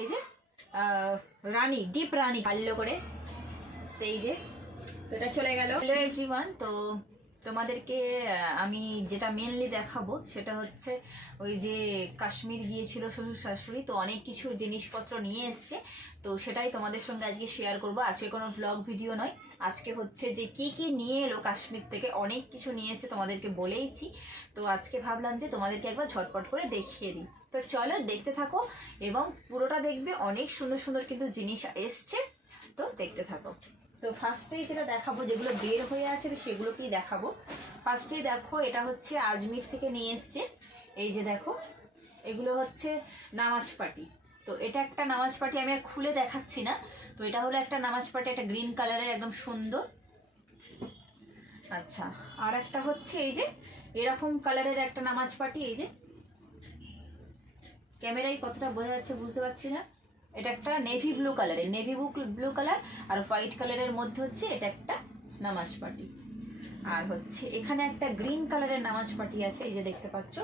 এই যে রানী, ডিপ রানী পাল্য করে। তো এই যে এটা চলে গেল। হ্যালো এভরিওয়ান, তো তোমাদেরকে আমি যেটা মেনলি দেখাবো সেটা হচ্ছে ওই যে কাশ্মীর গিয়েছিল শ্বশুর শাশুড়ি, তো অনেক কিছু জিনিসপত্র নিয়ে এসছে, তো সেটাই তোমাদের সঙ্গে আজকে শেয়ার করব। আজকে কোনো ব্লগ ভিডিও নয়, আজকে হচ্ছে যে কি কি নিয়ে এলো কাশ্মীর থেকে, অনেক কিছু নিয়ে এসছে তোমাদেরকে বলেইছি। তো আজকে ভাবলাম যে তোমাদেরকে একবার ঝটপট করে দেখিয়ে দিই। তো চলো দেখতে থাকো এবং পুরোটা দেখবে, অনেক সুন্দর সুন্দর কিন্তু জিনিস এসছে, তো দেখতে থাকো। তো ফার্স্টেই যেটা দেখাবো, যেগুলো বের হয়ে আছে সেগুলোকেই দেখাবো। ফার্স্টেই দেখো, এটা হচ্ছে আজমির থেকে নিয়ে এসছে। এই যে দেখো, এগুলো হচ্ছে নামাজ পাটি। তো এটা একটা নামাজ পাটি, আমি আর খুলে দেখাচ্ছি না। তো এটা হলো একটা নামাজ পাটি, একটা গ্রিন কালারের, একদম সুন্দর। আচ্ছা, আর একটা হচ্ছে এই যে এরকম কালারের একটা নামাজ পাটি। এই যে ক্যামেরায় কতটা বোঝা যাচ্ছে বুঝতে পারছি না। এটা একটা নেভি ব্লু কালারের, নেভি ব্লু কালার আর হোয়াইট কালারের মধ্যে হচ্ছে এটা একটা নামাজ পাটি। আর হচ্ছে এখানে একটা গ্রিন কালারের নামাজ পাটি আছে, এই যে দেখতে পাচ্ছ।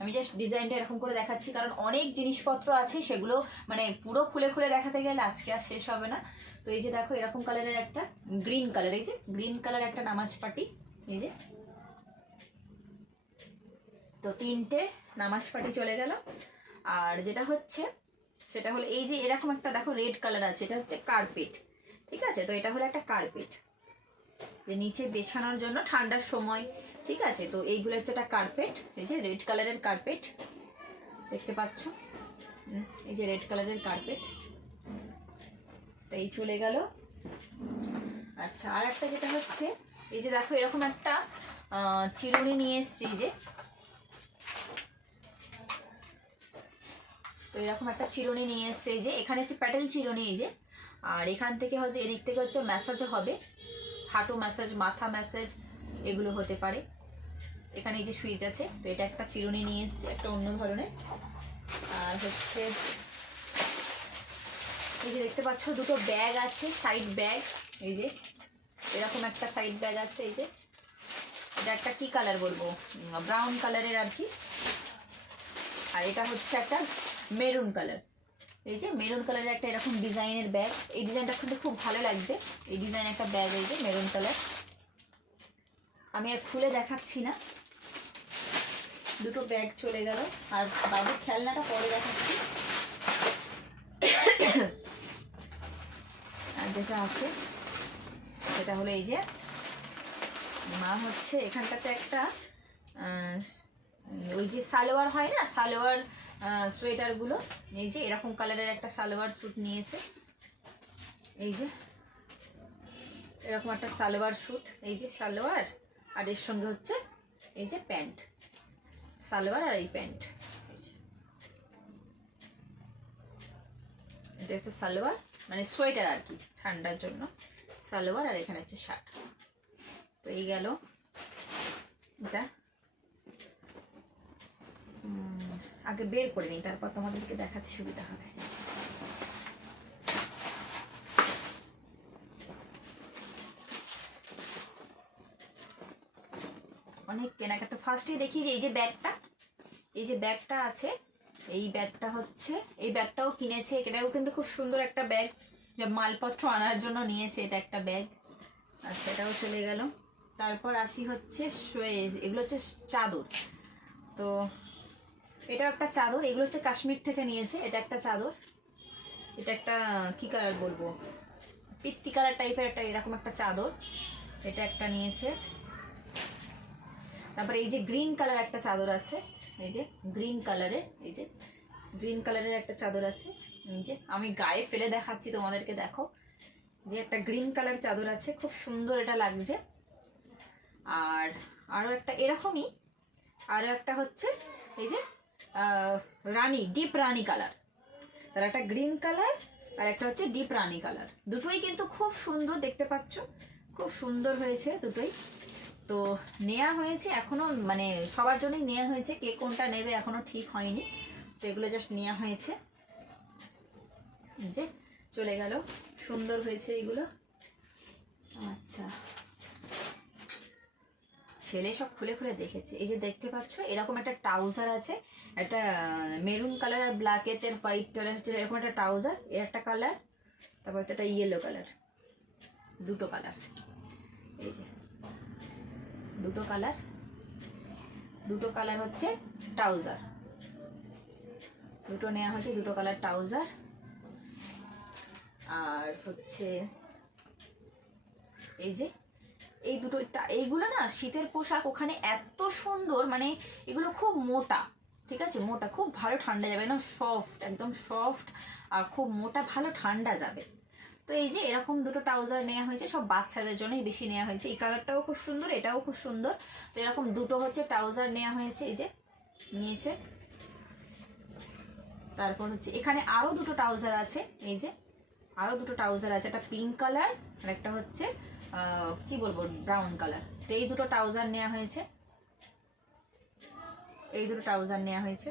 আমি জাস্ট ডিজাইনটা এরকম করে দেখাচ্ছি, কারণ অনেক জিনিসপত্র আছে, সেগুলো মানে পুরো খুলে খুলে দেখাতে গেলে আজকে আর শেষ হবে না। তো এই যে দেখো, এরকম কালারের একটা গ্রিন কালার, এই যে গ্রিন কালার একটা নামাজ পাটি। এই যে তো তিনটে নামাজ পাটি চলে গেল। আর যেটা হচ্ছে সেটা হলো এই যে এরকম একটা দেখো রেড কালার আছে, এটা হচ্ছে কার্পেট। ঠিক আছে, তো এটা হলো একটা কার্পেট যে নিচে বেছানোর জন্য ঠান্ডার সময়। ঠিক আছে, তো এইগুলো হচ্ছে একটা কার্পেট, এই যে রেড কালারের কার্পেট দেখতে পাচ্ছ। এই যে রেড কালারের কার্পেট, তো এই চলে গেল। আচ্ছা, আর একটা যেটা হচ্ছে এই যে দেখো, এরকম একটা চিরুনি নিয়ে এসছি। যে তো এরকম একটা চিরুনি নিয়ে এসছে, এই যে এখানে হচ্ছে প্যাটেল চিরুনি। এই যে আর এখান থেকে হচ্ছে এদিক থেকে হচ্ছে ম্যাসাজও হবে, হাঁটু ম্যাসাজ, মাথা ম্যাসাজ, এগুলো হতে পারে। এখানে এই যে সুইচ আছে, তো এটা একটা চিরুনি নিয়ে এসছে, একটা অন্য ধরনের। আর হচ্ছে এই যে দেখতে পাচ্ছ দুটো ব্যাগ আছে, সাইড ব্যাগ। এই যে এরকম একটা সাইড ব্যাগ আছে। এই যে এটা একটা কি কালার বলবো, ব্রাউন কালারের আর কি। আর এটা হচ্ছে একটা মেরুন কালার। এই যে মেরুন কালারের একটা এরকম ডিজাইনের ব্যাগ, এই ডিজাইনটা কিন্তু খুব ভালো লাগছে। এই ডিজাইন একটা ব্যাগ, এই যে মেরুন কালার। আমি আর খুলে দেখাচ্ছি না। দুটো ব্যাগ চলে গেল। আর বাবুর খেলনাটা পরে দেখাচ্ছি। আর যেটা আছে সেটা হলো এই যে মা হচ্ছে এখানটাতে একটা ওই যে সালোয়ার হয় না, সালোয়ার সোয়েটারগুলো, এই যে এরকম কালারের একটা সালোয়ার স্যুট নিয়েছে। এই যে এরকম একটা সালোয়ার স্যুট, এই যে সালোয়ার, আর এর সঙ্গে হচ্ছে এই যে প্যান্ট, সালোয়ার আর এই প্যান্ট। এটা একটা সালোয়ার, মানে সোয়েটার আর কি, ঠান্ডার জন্য সালোয়ার, আর এখানে হচ্ছে শার্ট। তো এই গেল এটা। আগে বের করে নিই, তারপর তোমাদেরকে দেখাতে সুবিধা হবে। অনেক কেনাকাটা। ফার্স্টেই দেখি যে এই যে ব্যাগটা, এই যে ব্যাগটা আছে, এই ব্যাগটা হচ্ছে, এই ব্যাগটাও কিনেছে। এটাও কিন্তু খুব সুন্দর একটা ব্যাগ, যে মালপত্র আনার জন্য নিয়েছে। এটা একটা ব্যাগ। আচ্ছা, এটাও চলে গেল। তারপর আসি হচ্ছে এগুলো হচ্ছে চাদর। তো এটা একটা চাদর, এগুলো হচ্ছে কাশ্মীর থেকে নিয়েছে। এটা একটা চাদর, এটা একটা কি কালার বলবো, পিত্তি কালার টাইপের একটা এরকম একটা চাদর, এটা একটা নিয়েছে। তারপরে এই যে গ্রিন কালার একটা চাদর আছে, এই যে গ্রিন কালারের, এই যে গ্রিন কালারের একটা চাদর আছে। এই যে আমি গায়ে ফেলে দেখাচ্ছি তোমাদেরকে, দেখো যে একটা গ্রিন কালার চাদর আছে, খুব সুন্দর এটা লাগছে। আর আরও একটা এরকমই, আরও একটা হচ্ছে এই যে রানী, ডিপ রানী কালার। তার একটা গ্রিন কালার আর একটা হচ্ছে ডিপ রানী কালার। দুটোই কিন্তু খুব সুন্দর, দেখতে পাচ্ছ খুব সুন্দর হয়েছে দুটোই। তো নেওয়া হয়েছে, এখনো মানে সবার জন্যই নেওয়া হয়েছে, কে কোনটা নেবে এখনো ঠিক হয়নি। তো এগুলো জাস্ট নেওয়া হয়েছে। যে চলে গেল, সুন্দর হয়েছে এগুলো। আচ্ছা, ছেলে সব খুলে খুলে দেখেছে। এই যে দেখতে পাচ্ছ এরকম একটা ট্রাউজার আছে, একটা মেরুন কালার আর ব্ল্যাকের হোয়াইট কালার হচ্ছে এরকম একটা ট্রাউজার, এর একটা কালার, তারপর হচ্ছে একটা ইয়েলো কালার, দুটো কালার। এই যে দুটো কালার হচ্ছে ট্রাউজার, দুটো নেওয়া হয়েছে, দুটো কালার ট্রাউজার। আর হচ্ছে এই যে এই দুটো, এইগুলো না শীতের পোশাক, ওখানে এত সুন্দর, মানে এগুলো খুব মোটা, ঠিক আছে, মোটা, খুব ভালো ঠান্ডা যাবে, একদম সফট আর খুব মোটা, ভালো ঠান্ডা যাবে। তো এই যে এরকম দুটো ট্রাউজার নেওয়া হয়েছে, সব বাচ্চাদের জন্যই বেশি নেওয়া হয়েছে। এই কালারটাও খুব সুন্দর, এটাও খুব সুন্দর। তো এরকম দুটো হচ্ছে ট্রাউজার নেওয়া হয়েছে, এই যে নিয়েছে। তারপর হচ্ছে এখানে আরো দুটো ট্রাউজার আছে, এই যে আরো দুটো ট্রাউজার আছে, একটা পিঙ্ক কালার আর একটা হচ্ছে কি বলবো ব্রাউন কালার। তো এই দুটো ট্রাউজার নেওয়া হয়েছে, এই দুটো ট্রাউজার নেওয়া হয়েছে।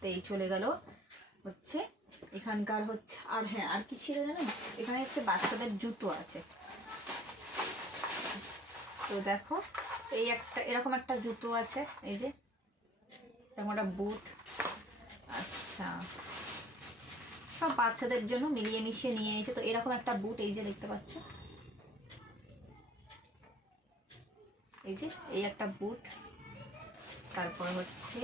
তো এই চলে গেল হচ্ছে এখানকার হচ্ছে। আর হ্যাঁ, আর কি ছিল জানেন, এখানে হচ্ছে বাচ্চাদের জুতো আছে। তো দেখো এই একটা এরকম একটা জুতো আছে, এই যে এরকম একটা বুট। আচ্ছা, সব বাচ্চাদের জন্য মিলিয়ে মিশিয়ে নিয়ে এসে। তো এরকম একটা বুট, এই যে দেখতে পাচ্ছ, এই যে এই একটা বুট। তারপর হচ্ছে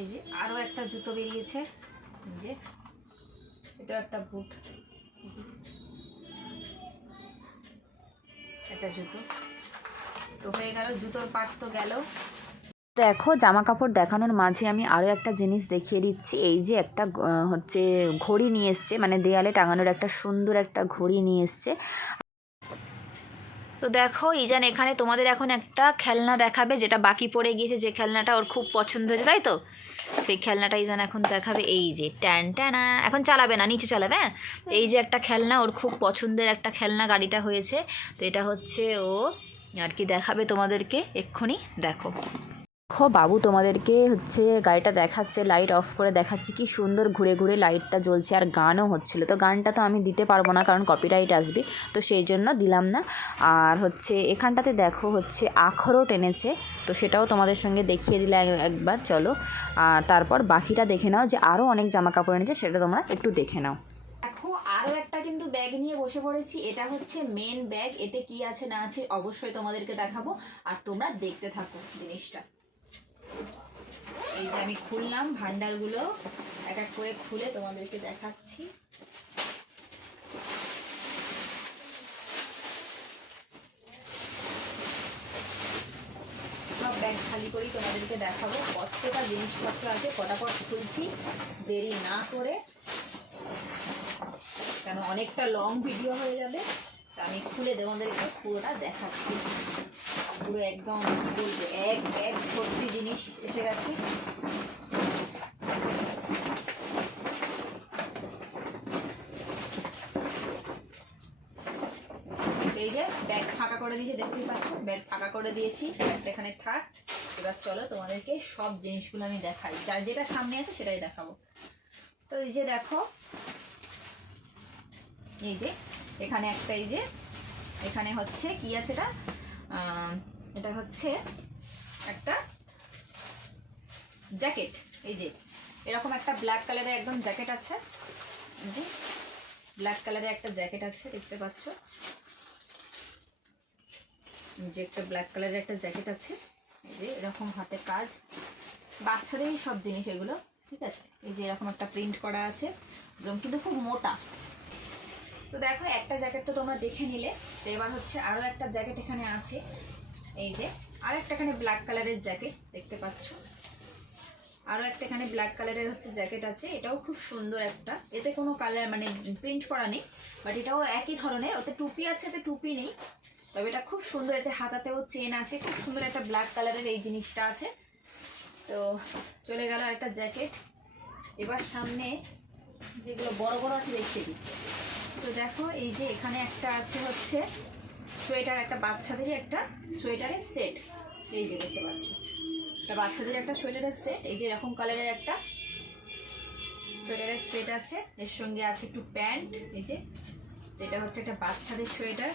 এই যে আরো একটা জুতো বেরিয়েছে, এই যে এটা একটা বুট, একটা জুতো। তো হয়ে গেল, জুতোর পার্ট তো গেল। দেখো জামা কাপড় দেখানোর মাঝে আমি আরও একটা জিনিস দেখিয়ে দিচ্ছি। এই যে একটা হচ্ছে ঘড়ি নিয়ে এসছে, মানে দেয়ালে টাঙানোর একটা সুন্দর একটা ঘড়ি নিয়ে এসছে। তো দেখো ইজান এখানে তোমাদের এখন একটা খেলনা দেখাবে, যেটা বাকি পড়ে গিয়েছে, যে খেলনাটা ওর খুব পছন্দ হয়েছে, তাই তো? সেই খেলনাটা ইজান এখন দেখাবে। এই যে ট্যান ট্যানা, এখন চালাবে না, নিচে চালাবে। হ্যাঁ, এই যে একটা খেলনা, ওর খুব পছন্দের একটা খেলনা গাড়িটা হয়েছে। তো এটা হচ্ছে ও আর কি দেখাবে তোমাদেরকে এক্ষুনি। দেখো বাবু তোমাদেরকে হচ্ছে গাড়িটা দেখাচ্ছে, লাইট অফ করে দেখাচ্ছে, কি সুন্দর ঘুরে ঘুরে লাইটটা জ্বলছে, আর গানও হচ্ছিল। তো গানটা তো আমি দিতে পারবো না, কারণ কপিরাইট আসবে, তো সেই জন্য দিলাম না। আর হচ্ছে এখানটাতে দেখো হচ্ছে আখরও টেনেছে, তো সেটাও তোমাদের সঙ্গে দেখিয়ে দিলে একবার। চলো, আর তারপর বাকিটা দেখে নাও, যে আরও অনেক জামা কাপড় এনেছে, সেটা তোমরা একটু দেখে নাও। দেখো আরও একটা কিন্তু ব্যাগ নিয়ে বসে পড়েছি। এটা হচ্ছে মেন ব্যাগ, এতে কি আছে না আছে অবশ্যই তোমাদেরকে দেখাবো, আর তোমরা দেখতে থাকো জিনিসটা। এই যে আমি খুললাম ভান্ডারগুলো, এক এক করে খুলে তোমাদেরকে দেখাচ্ছি। সব ব্যাগ খালি করেই তোমাদেরকে দেখাবো, কতটা জিনিসপত্র আছে। ফটাফট খুলছি দেরি না করে, কেন অনেকটা লং ভিডিও হয়ে যাবে। তা আমি খুলে তোমাদেরকে পুরোটা দেখাচ্ছি। পুরো একদম বলবো এক ব্যাগ ভর্তি জিনিস এসে গেছে। এই যে ব্যাগ ফাঁকা করে দিয়েছি, দেখতেই পাচ্ছ ব্যাগ ফাঁকা করে দিয়েছি। ব্যাগটা এখানে থাক। এবার চলো তোমাদেরকে সব জিনিসগুলো আমি দেখাই, যার যেটা সামনে আছে সেটাই দেখাবো। তো এই যে দেখো, এই যে এখানে একটা, এই যে এখানে হচ্ছে কি আছে, এটা হচ্ছে একটা জ্যাকেট। এই যে এরকম একটা ব্ল্যাক কালারের একদম জ্যাকেট আছে, জি ব্ল্যাক কালারের একটা জ্যাকেট আছে, দেখতে পাচ্ছ, যে একটা ব্ল্যাক কালারের একটা জ্যাকেট আছে। এই যে এরকম হাতে কাজ, বাচ্চাদেরই সব জিনিস এগুলো, ঠিক আছে। এই যে এরকম একটা প্রিন্ট করা আছে, একদম কিন্তু খুব মোটা। তো দেখো একটা জ্যাকেট তো তোমরা দেখে নিলে। তো এবার হচ্ছে আরও একটা জ্যাকেট এখানে আছে। এই যে আর একটা এখানে ব্ল্যাক কালারের জ্যাকেট দেখতে পাচ্ছ, আরও একটা এখানে ব্ল্যাক কালারের হচ্ছে জ্যাকেট আছে। এটাও খুব সুন্দর একটা, এতে কোনো কালার মানে প্রিন্ট করা নেই, বাট এটাও একই ধরনের। ওতে টুপি আছে, এতে টুপি নেই, তবে এটা খুব সুন্দর। এতে হাতাতেও চেন আছে, খুব সুন্দর একটা ব্ল্যাক কালারের এই জিনিসটা আছে। তো চলে গেল একটা জ্যাকেট। এবার সামনে যেগুলো বড় বড় আছে দেখতে দিই। তো দেখো এই যে এখানে একটা আছে হচ্ছে সোয়েটার, একটা বাচ্চাদেরই একটা সোয়েটারের সেট। এই যে দেখতে পাচ্ছ, একটা বাচ্চাদের একটা সোয়েটারের সেট। এই যে এরকম কালারের একটা সোয়েটারের সেট আছে, এর সঙ্গে আছে একটু প্যান্ট। এই যে এটা হচ্ছে একটা বাচ্চাদের সোয়েটার,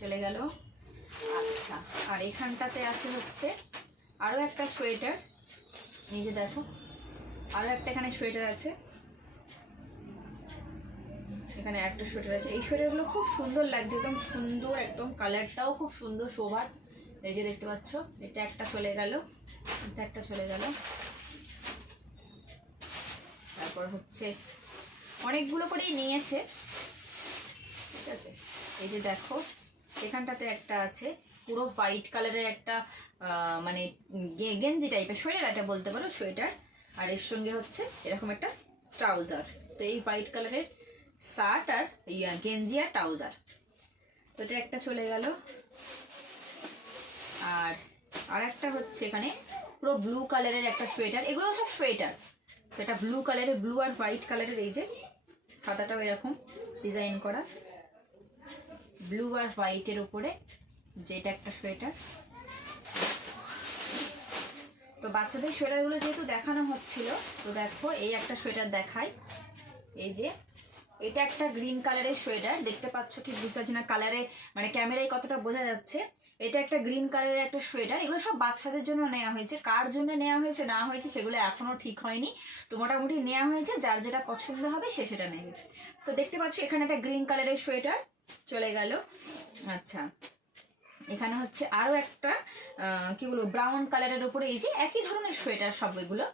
চলে গেল। আচ্ছা, আর এখানটাতে আছে হচ্ছে আরও একটা সোয়েটার, এই যে দেখো আরও একটা এখানে সোয়েটার আছে, এখানে একটা সোয়েটার আছে। এই সোয়েটারগুলো খুব সুন্দর লাগছে, একদম সুন্দর, একদম কালারটাও খুব সুন্দর সোভার। এই যে দেখতে পাচ্ছ, এটা একটা চলে গেল, এটা একটা চলে গেল। তারপর হচ্ছে অনেকগুলো করেই নিয়েছে, ঠিক আছে। এই যে দেখো এখানটাতে একটা আছে পুরো হোয়াইট কালারের একটা মানে গেঞ্জি টাইপের সোয়েটার, এটা বলতে পারো সোয়েটার, আর এর সঙ্গে হচ্ছে এরকম একটা ট্রাউজার। তো এই হোয়াইট কালারের শার্ট আর গেঞ্জি আর ট্রাউজার, তো এটা একটা চলে গেল। আর একটা হচ্ছে এখানে পুরো ব্লু কালারের একটা সোয়েটার, এগুলো সব সোয়েটার। তো এটা ব্লু কালারের, ব্লু আর হোয়াইট কালারের, এই যে হাতাটাও এরকম ডিজাইন করা ব্লু আর হোয়াইটের উপরে, যেটা একটা সোয়েটার। তো বাচ্চাদের সোয়েটারগুলো যেহেতু দেখানো হচ্ছিল, তো দেখো এই একটা সোয়েটার দেখায়। এই যে এটা একটা গ্রিন কালারের সোয়েটার, দেখতে পাচ্ছ কি বুঝতে পারছি না কালারে, মানে ক্যামেরায় কতটা বোঝা যাচ্ছে। এটা একটা গ্রিন কালারের একটা সোয়েটার, এগুলো সব বাচ্চাদের জন্য নেওয়া হয়েছে। কার জন্য নেওয়া হয়েছে না হয়েছে সেগুলো এখনো ঠিক হয়নি, তো মোটামুটি নেওয়া হয়েছে, যার যেটা পছন্দ হবে সে সেটা নেবে। তো দেখতে পাচ্ছ এখানে একটা গ্রিন কালারের সোয়েটার চলে গেল। আচ্ছা, এখানে হচ্ছে আরো একটা কি বলবো ব্রাউন কালারের উপরে, এই যে একই ধরনের সোয়েটার সব এগুলো।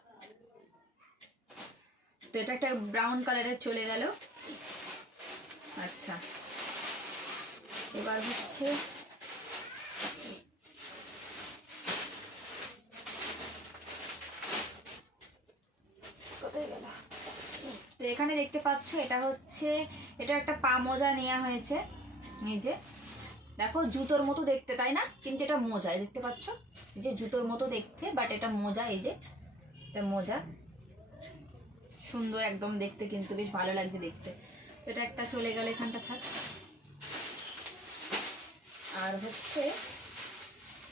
তো এটা একটা ব্রাউন কালারের চলে গেল। আচ্ছা, এবার হচ্ছে কোথায় গেল, তো এখানে দেখতে পাচ্ছ এটা হচ্ছে, এটা একটা পা মোজা নেওয়া হয়েছে। এই যে দেখো জুতোর মতো দেখতে, তাই না, কিন্তু এটা মোজা, দেখতে পাচ্ছ এই যে জুতোর মতো দেখতে, বাট এটা মোজা। এই যে এটা মোজা, সুন্দর একদম দেখতে, কিন্তু বেশ ভালো লাগছে দেখতে। এটা একটা চলে গেল, এখানটা থাক। আর হচ্ছে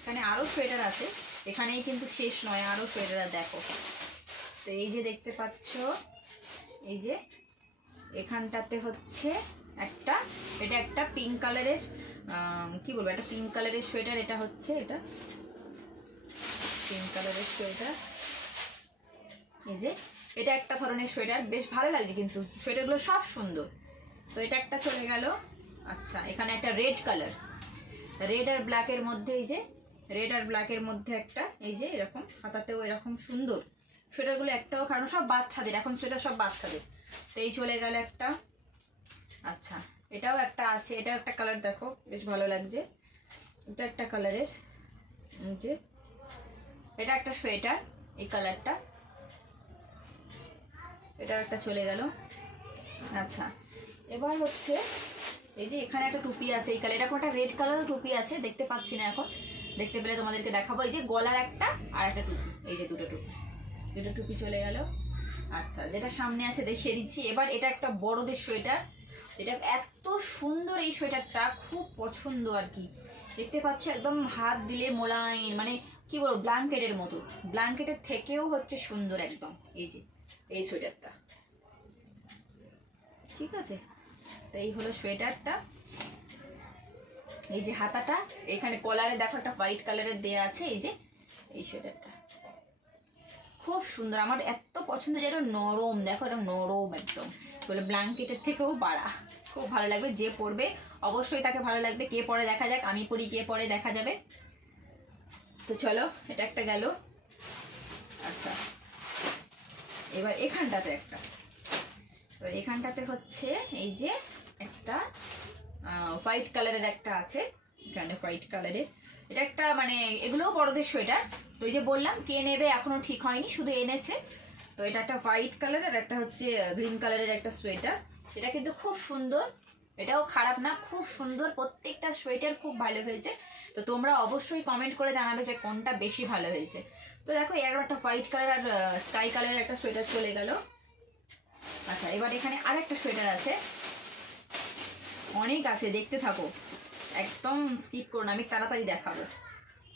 এখানে আরো সোয়েটার আছে, এখানেই কিন্তু শেষ নয়, আরো সোয়েটার দেখো। তো এই যে দেখতে পাচ্ছ, এই যে এখানটাতে হচ্ছে একটা, এটা একটা পিঙ্ক কালারের কি বলবো, একটা পিঙ্ক কালারের সোয়েটার। এটা হচ্ছে এটা পিঙ্ক কালারের সোয়েটার, এই যে এটা একটা ধরনের সোয়েটার, বেশ ভালো লাগছে কিন্তু সোয়েটারগুলো সব সুন্দর। তো এটা একটা চলে গেল। আচ্ছা, এখানে একটা রেড কালার, রেড আর ব্ল্যাকের মধ্যে, এই যে রেড আর ব্ল্যাকের মধ্যে একটা, এই যে এরকম হাতাতেও এরকম সুন্দর সোয়েটারগুলো একটাও, কারণ সব বাচ্চাদের, এখন সোয়েটার সব বাচ্চাদের। তো এই চলে গেল একটা। আচ্ছা, এটাও একটা আছে, এটাও একটা কালার, দেখো বেশ ভালো লাগছে, এটা একটা কালারের, যে এটা একটা সোয়েটার, এই কালারটা, এটা একটা চলে গেল। আচ্ছা, এবার হচ্ছে এই যে এখানে একটা টুপি আছে, এই কালার, এরকম একটা রেড কালারের টুপি আছে, দেখতে পাচ্ছি না এখন, দেখতে পেলে তোমাদেরকে দেখাবো। এই যে গলার একটা আর একটা টুপি, এই যে দুটো টুপি চলে গেল। আচ্ছা, যেটা সামনে আছে দেখিয়ে দিচ্ছি। এবার এটা একটা বড়দের সোয়েটার, এটা এত সুন্দর, এই সোয়েটারটা খুব পছন্দ আর কি, দেখতে পাচ্ছ একদম হাত দিলে মোলায়েম, মানে কি বলবো ব্ল্যাঙ্কেটের মতো, ব্ল্যাঙ্কেটের থেকেও হচ্ছে সুন্দর একদম। এই যে এই সোয়েটারটা, ঠিক আছে। তো এই হলো সোয়েটারটা। এই যে হাতাটা, এখানে কলারে দেখো একটা হোয়াইট কালারের দেয়া আছে। এই যে এই সোয়েটারটা খুব সুন্দর, আমার এত পছন্দ, যেটা নরম, দেখো এটা নরম একদম, বলে ব্ল্যাঙ্কেটের থেকেও বাড়া, খুব ভালো লাগবে, যে পরবে অবশ্যই তাকে ভালো লাগবে। কে পরে দেখা যাক, আমি পরি, কে পরে দেখা যাবে। তো চলো, এটা একটা গেল। আচ্ছা, এবার এখানটাতে একটা, এবার এখানটাতে হচ্ছে এই যে একটা হোয়াইট কালারের একটা আছে, এখানে হোয়াইট কালারের, এটা একটা মানে এগুলোও বড়দের সোয়েটার। তো এই যে বললাম কে নেবে এখনো ঠিক হয়নি, শুধু এনেছে। তো এটা একটা হোয়াইট কালারের, একটা হচ্ছে গ্রিন কালারের একটা সোয়েটার, এটা কিন্তু খুব সুন্দর, এটাও খারাপ না, খুব সুন্দর, প্রত্যেকটা সোয়েটার খুব ভালো হয়েছে। তো তোমরা অবশ্যই কমেন্ট করে জানাবে যে কোনটা বেশি ভালো হয়েছে। তো দেখো এর একটা হোয়াইট কালার আর স্কাই কালারের একটা সোয়েটার চলে গেল। আচ্ছা, এবার এখানে আর একটা সোয়েটার আছে, অনেক আছে, দেখতে থাকো, একদম স্কিপ করো না, আমি তাড়াতাড়ি দেখাবো।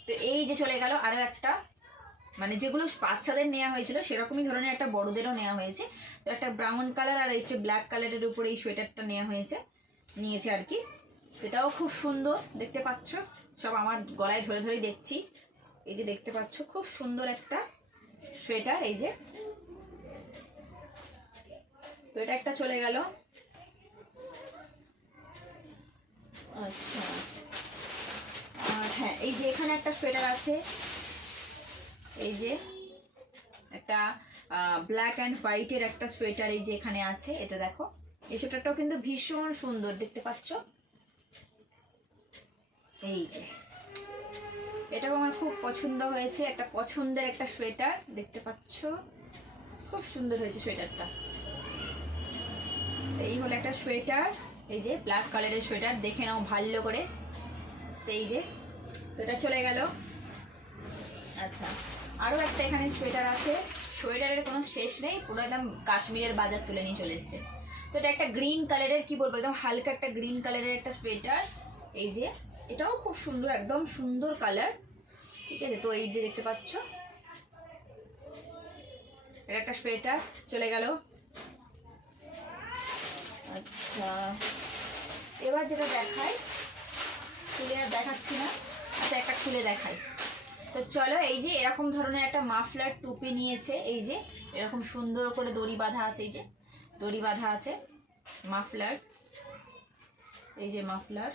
তো এই যে চলে গেল আরো একটা, মানে যেগুলো বাচ্চাদের নেওয়া হয়েছিল সেরকমই ধরনের একটা বড়দেরও নেওয়া হয়েছে। তো একটা ব্রাউন কালার আর একটু ব্ল্যাক কালারের উপরে এই সোয়েটারটা নিয়েছে আর কি। এটাও খুব সুন্দর, দেখতে পাচ্ছ, সব আমার গলায় ধরে ধরেই দেখছি। এই যে দেখতে পাচ্ছ খুব সুন্দর একটা সোয়েটার, এই যে। তো এটা একটা চলে গেল। আচ্ছা, আর হ্যাঁ, এই যে এখানে একটা সোয়েটার আছে, এই যে একটা ব্ল্যাক অ্যান্ড হোয়াইটের একটা সোয়েটার এই যে এখানে আছে, এটা দেখো। এই সোয়েটারটাও কিন্তু ভীষণ সুন্দর, দেখতে পাচ্ছ, এই যে। এটাও আমার খুব পছন্দ হয়েছে, একটা পছন্দের একটা সোয়েটার, দেখতে পাচ্ছ, খুব সুন্দর হয়েছে সোয়েটারটা। এই হলো একটা সোয়েটার, এই যে ব্ল্যাক কালারের সোয়েটার, দেখে নাও ভালো করে। তো এই যে, তো এটা চলে গেল। আচ্ছা, আরও একটা এখানে সোয়েটার আছে। সোয়েটারের কোনো শেষ নেই, পুরো একদম কাশ্মীরের বাজার তুলে নিয়ে চলে এসছে। তো এটা একটা গ্রিন কালারের, কি বলবো, একদম হালকা একটা গ্রিন কালারের একটা সোয়েটার, এই যে। এটাও খুব সুন্দর, একদম সুন্দর কালার, ঠিক আছে। তো এই যে দেখতে পাচ্ছ, এটা একটা সোয়েটার চলে গেল। আচ্ছা, এবার যেটা দেখাই, খুলে আর দেখাচ্ছি না, আচ্ছা একটা খুলে দেখাই। তো চলো, এই যে এরকম ধরনের একটা মাফলার টুপি নিয়েছে, এই যে এরকম সুন্দর করে দড়ি বাঁধা আছে, এই যে দড়ি বাঁধা আছে মাফলার, এই যে মাফলার।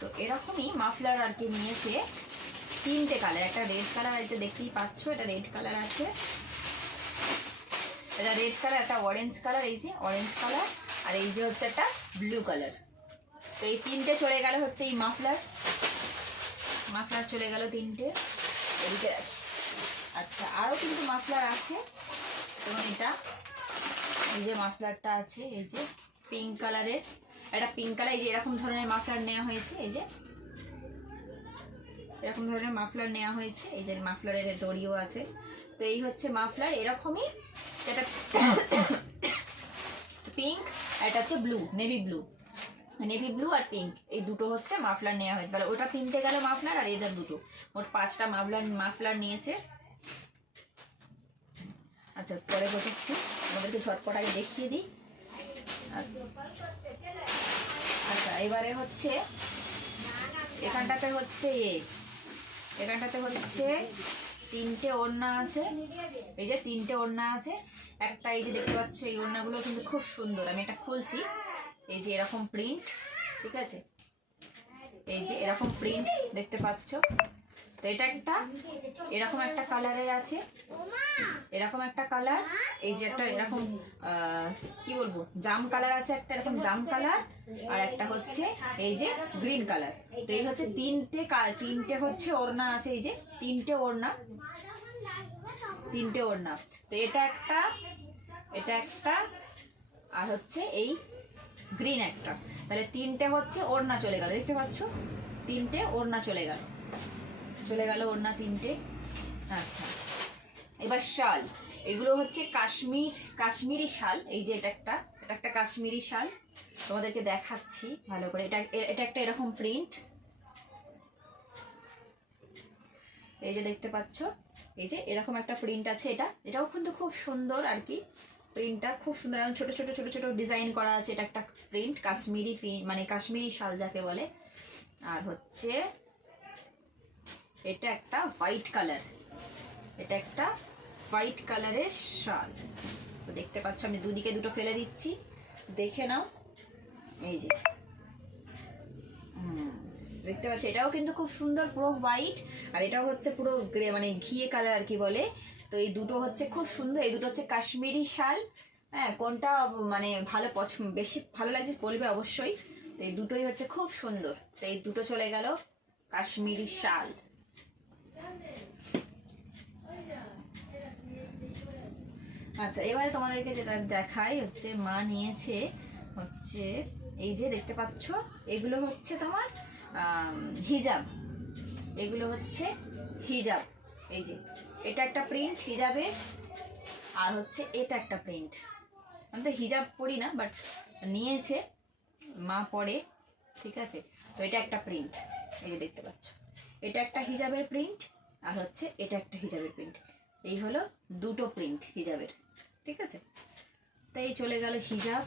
তো এরকমই মাফলার আর কি নিয়েছে, তিনটে কালার, একটা রেড কালার, এটা দেখতেই পাচ্ছ, এটা রেড কালার আছে, এটা রেড কালার, একটা অরেঞ্জ কালার, এই যে অরেঞ্জ কালার, আর এই যে হচ্ছে একটা ব্লু কালার। তো এই তিনটে চলে গেল হচ্ছে এই মাফলার চলে গেল তিনটে এদিকে। আচ্ছা, আরও কিন্তু মাফলার আছে, যেমন এটা, এই যে মাফলারটা আছে, এই যে পিঙ্ক কালারের, একটা পিঙ্ক কালার, এই যে এরকম ধরনের মাফলার নেওয়া হয়েছে, এই যে এরকম ধরনের মাফলার নেওয়া হয়েছে, এই যে মাফলারের দড়িও আছে। তো এই হচ্ছে মাফলার, এরকমই, এটা পিঙ্ক আর এটা হচ্ছে ব্লু, নেভি ব্লু আর পিঙ্ক, এই দুটো হচ্ছে মাফলার নেওয়া হয়েছে। তাহলে ওটা তিনটে গেল মাফলার, আর এটা দুটো, মোট 5টা মাফলার নিয়েছে। আচ্ছা, পরে বসেছি, আমাদেরকে ঝটপট আগে দেখিয়ে দিই। আচ্ছা, এবারে হচ্ছে এখানটাতে হচ্ছে তিনটে ওড়না আছে, এই যে তিনটে ওড়না আছে। একটা এই যে দেখতে পাচ্ছ, এই ওড়নাগুলো কিন্তু খুব সুন্দর, আমি এটা খুলছি, এই যে এরকম প্রিন্ট, ঠিক আছে, এই যে এরকম প্রিন্ট দেখতে পাচ্ছ। তো এটা একটা এরকম একটা কালারের আছে, এরকম একটা কালার, এই যে একটা এরকম কি বলবো, জাম কালার আছে, একটা এরকম জাম কালার, আর একটা হচ্ছে এই যে গ্রিন কালার। তো এই হচ্ছে তিনটে হচ্ছে ওড়না আছে, এই যে তিনটে ওড়না। তো এটা একটা আর হচ্ছে এই গ্রিন একটা, তাহলে তিনটে হচ্ছে ওড়না চলে গেল, দেখতে পাচ্ছ, তিনটে ওড়না চলে গেল ওড়না তিনটে। আচ্ছা, এবার শাল, এগুলো হচ্ছে কাশ্মীরি শাল, এই যে এটা একটা কাশ্মীরি শাল, তোমাদেরকে দেখাচ্ছি ভালো করে। এটা একটা এরকম প্রিন্ট, এই যে দেখতে পাচ্ছ, এই যে এরকম একটা প্রিন্ট আছে, এটাও কিন্তু খুব সুন্দর আর কি, প্রিন্টটা খুব সুন্দর, ছোট ছোট ছোট ছোট ডিজাইন করা আছে। এটা একটা প্রিন্ট, কাশ্মীরি প্রিন্ট, মানে কাশ্মীরি শাল যাকে বলে। আর হচ্ছে এটা একটা হোয়াইট কালারের শাল। তো দেখতে পাচ্ছ, আমি দুদিকে দুটো ফেলে দিচ্ছি, দেখে নাও, এই যে দেখতে পাচ্ছ, এটাও কিন্তু খুব সুন্দর, পুরো হোয়াইট, আর এটাও হচ্ছে পুরো গ্রে, মানে ঘিয়ে কালার আর কি বলে। তো এই দুটো হচ্ছে খুব সুন্দর, এই দুটো হচ্ছে কাশ্মীরি শাল। হ্যাঁ, কোনটা মানে বেশি ভালো লাগছে বলবে অবশ্যই। তো এই দুটোই হচ্ছে খুব সুন্দর। তো এই দুটো চলে গেল কাশ্মীরি শাল। আচ্ছা, এবারে তোমাদেরকে যেটা দেখাই হচ্ছে, মা নিয়েছে হচ্ছে এই যে দেখতে পাচ্ছ, এগুলো হচ্ছে তোমার হিজাব, এগুলো হচ্ছে হিজাব, এই যে এটা একটা প্রিন্ট হিজাবে, আর হচ্ছে এটা একটা প্রিন্ট, আমি তো হিজাব পরি না, বাট নিয়েছে, মা পরে, ঠিক আছে। তো এটা একটা প্রিন্ট, এই যে দেখতে পাচ্ছ, এটা একটা হিজাবের প্রিন্ট, আর হচ্ছে এটা একটা হিজাবের প্রিন্ট। এই হলো দুটো প্রিন্ট হিজাবের, ঠিক আছে। তাই চলে গেল হিজাব।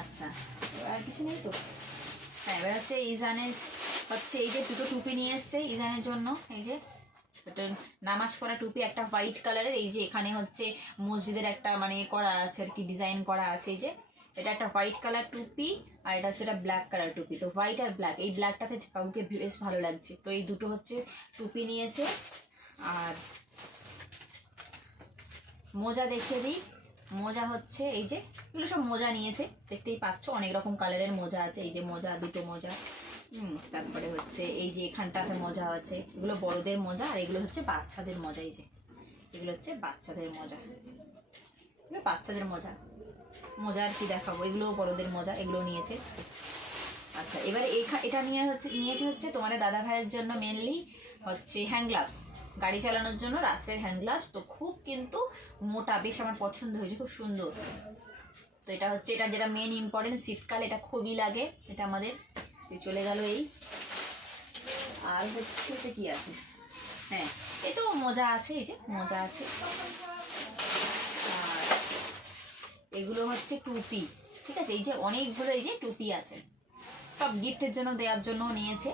আচ্ছা, আর কিছু নেই তো। হ্যাঁ, এবার হচ্ছে ইজানের হচ্ছে এই যে দুটো টুপি নিয়ে এসছে ইজানের জন্য। এই যে এটা নামাজ পড়া টুপি, একটা হোয়াইট কালারের, এই যে এখানে হচ্ছে মসজিদের একটা মানে করা আছে আর কি, ডিজাইন করা আছে। এই যে এটা একটা হোয়াইট কালার টুপি, আর এটা হচ্ছে একটা ব্ল্যাক কালার টুপি। তো হোয়াইট আর ব্ল্যাক, এই ব্ল্যাকটাতে কাউকে বেশ ভালো লাগছে। তো এই দুটো হচ্ছে টুপি নিয়েছে। আর মোজা দেখিয়ে দিই। মোজা হচ্ছে এই যে এগুলো সব মোজা নিয়েছে, দেখতেই পাচ্ছ অনেক রকম কালারের মোজা আছে। এই যে মোজা, দুটো মোজা। তারপরে হচ্ছে এই যে এখানটাতে মোজা আছে, এগুলো বড়দের মোজা, আর এগুলো হচ্ছে বাচ্চাদের মোজা। এই যে এগুলো হচ্ছে বাচ্চাদের মোজা, এগুলো বাচ্চাদের মোজা। মোজা আর কি দেখাবো, এগুলোও বড়দের মোজা, এগুলো নিয়েছে। আচ্ছা, এবারে এটা নিয়েছে হচ্ছে তোমাদের দাদা ভাইয়ের জন্য মেনলি হচ্ছে হ্যান্ড গ্লাভস, গাড়ি চালানোর জন্য রাত্রের হ্যান্ড গ্লাভস। তো খুব কিন্তু মোটা, বেশ আমার পছন্দ হয়েছে, খুব সুন্দর। তো এটা হচ্ছে, এটা যেটা মেন ইম্পর্টেন্ট, শীতকাল এটা খুবই লাগে, এটা আমাদের। চলে গেল এই। আর হচ্ছে এটা কি আছে, হ্যাঁ এই তো মোজা আছে, এই যে মোজা আছে। আর এগুলো হচ্ছে টুপি, ঠিক আছে। এই যে অনেকগুলো এই যে টুপি আছে, সব গিফটের জন্য দেওয়ার জন্য নিয়েছে,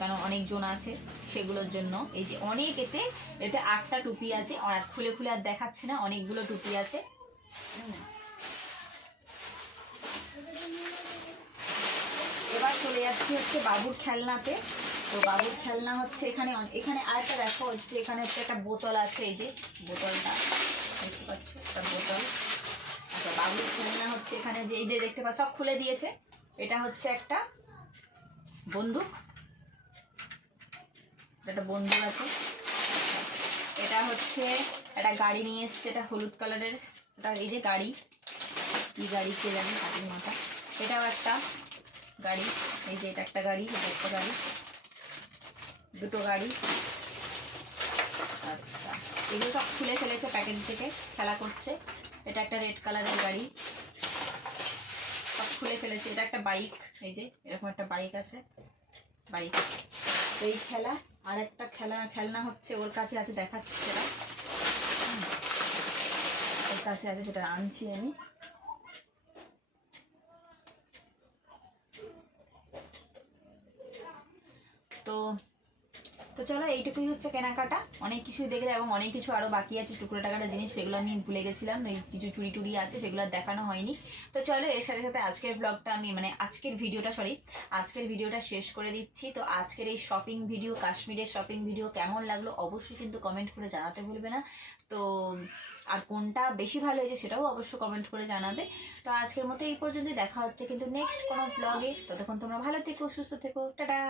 কারণ অনেকজন আছে সেগুলোর জন্য। এই যে অনেক, এতে 8টা টুপি আছে, আর খুলে খুলে আর দেখাচ্ছে না, অনেকগুলো টুপি আছে। এবার চলে যাচ্ছি হচ্ছে বাবুর খেলনাতে। তো বাবুর খেলনা হচ্ছে এখানে, এখানে আরেকটা দেখো হচ্ছে, এখানে হচ্ছে একটা বোতল আছে, এই যে বোতলটা দেখতে পাচ্ছ, একটা বোতল। আচ্ছা, বাবুর খেলনা হচ্ছে এখানে যে এই যে দেখতে পাচ্ছ, সব খুলে দিয়েছে। এটা হচ্ছে একটা বন্দুক, একটা বন্দুক আছে। এটা হচ্ছে একটা গাড়ি নিয়ে এসছে, এটা হলুদ কালারের, এটা এই যে গাড়ি, কি গাড়ি কে জানি, হাতির মাথা। এটাও একটা গাড়ি, এই যে এটা একটা গাড়ি, এটা একটা গাড়ি, দুটো গাড়ি। আচ্ছা, এগুলো সব খুলে ফেলেছে প্যাকেট থেকে, খেলা করছে। এটা একটা রেড কালারের গাড়ি, সব খুলে ফেলেছে। এটা একটা বাইক, এই যে এরকম একটা বাইক আছে, বাইক। তো এই খেলা, আর একটা খেলনা হচ্ছে ওর কাছে আছে, দেখাচ্ছে সেটা, ওর কাছে আছে, সেটা আনছি আমি। তো তো চলো, এইটুকুই হচ্ছে কেনাকাটা। অনেক কিছুই দেখলে, এবং অনেক কিছু আরও বাকি আছে টুকরো টাকাটা জিনিস, সেগুলো আমি ভুলে গেছিলাম, ওই কিছু চুরি টুরি আছে, সেগুলো আর দেখানো হয়নি। তো চলো, এর সাথে সাথে আজকের ব্লগটা আমি মানে আজকের ভিডিওটা শেষ করে দিচ্ছি। তো আজকের এই শপিং ভিডিও, কাশ্মীরের শপিং ভিডিও কেমন লাগলো অবশ্যই কিন্তু কমেন্ট করে জানাতে ভুলবে না। তো আর কোনটা বেশি ভালো হয়েছে সেটাও অবশ্যই কমেন্ট করে জানাবে। তো আজকের মতো এই পর্যন্তই, দেখা হচ্ছে কিন্তু নেক্সট কোনো ব্লগে। ততক্ষণ তোমরা ভালো থেকো, সুস্থ থেকো, টাটা।